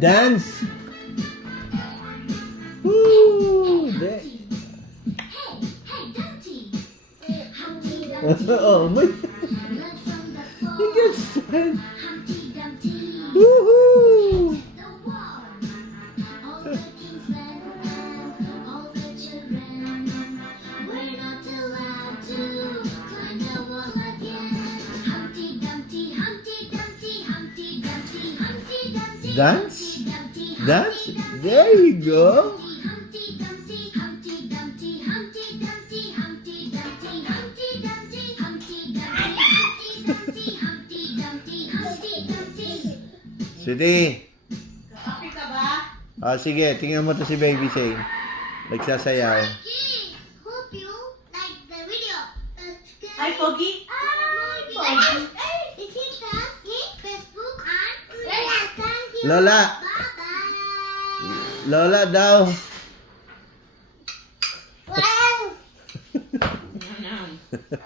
Dance! Woo! Oh my! He gets sad. Woohoo! Dance? Dance? There you go. Sweetie. Happy ka ba? Ah, sige, tingnan mo to si Baby Shane. Nagsasayaw. Hope you like the video. Hi, Pogi. Pogi. Is it Facebook and Lola. Bye-bye. Lola daw. Wow.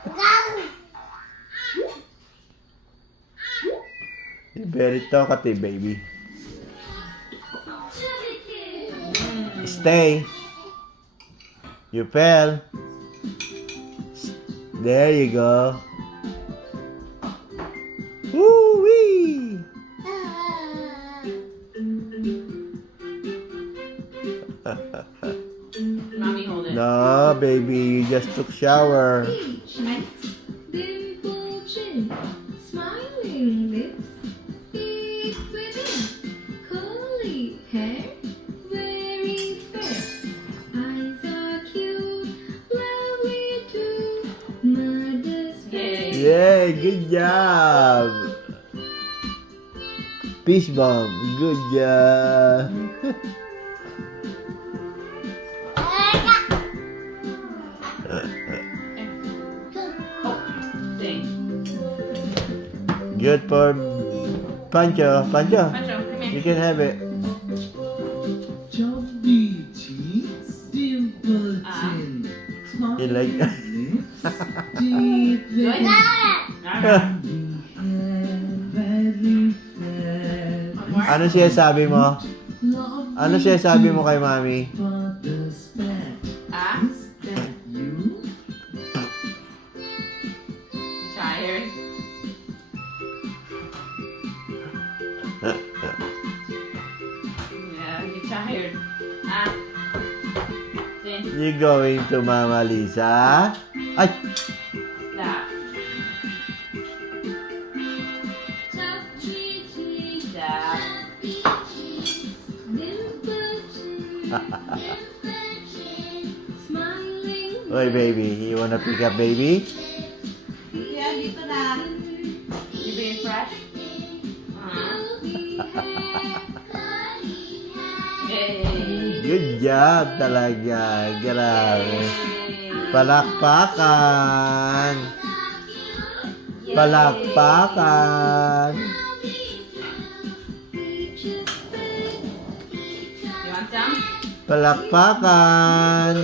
Wow. Very talkative, baby. Stay. You fell. There you go. Woo-wee! Mommy, hold it. No, baby, you just took shower. Dimple chin, smiling lips, big within, curly hair, very fair. Eyes are cute, lovely too. Mother's Yay. Yay, good job. Peace bomb, good job. Sing. Good for Pancho. Pancho, Pancho, come you here. can have it. Chubby cheeks, dimple chin, You like that? deep Good? vein, Alright. very fair. One more. Ano siya sabi mo? Love Ano siya sabi mo kay Mami? for the spat. Ah, Is that you? tired. Yeah, you're tired. Ah. Sing. You going to Mama Lisa? Ay! That. touchy cheek, That. dimple chin, smiling Oy, baby, you wanna pick up baby? Yeah, dito na. You being fresh? Yay. Good job talaga. Grabe. Palakpakan. Palakpakan. You want some? Palakpakan.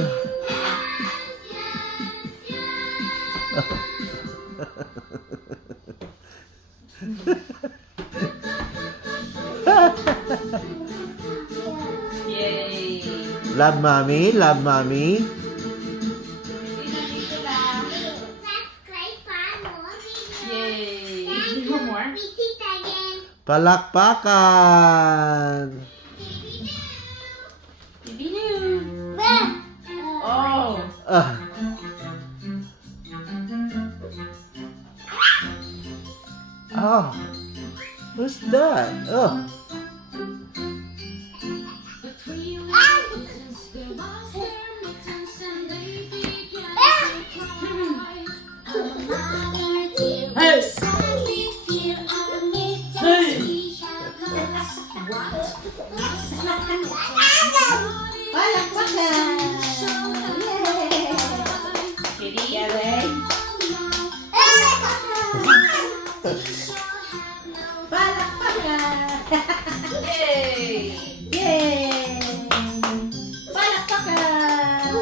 Yay. Love mommy, love mommy. Dito lang. Subscribe for more videos. Yay. One more. Visit again. Palakpakan. Bibilu. Well, Oh. Ah. Oh. Who's that? Oh. Hey. Kitty, Yay. Yay. Yay! Palakpakan! Yay! Palakpakan!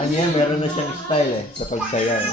Anya, meron na siyang style eh, sa pagsayaw.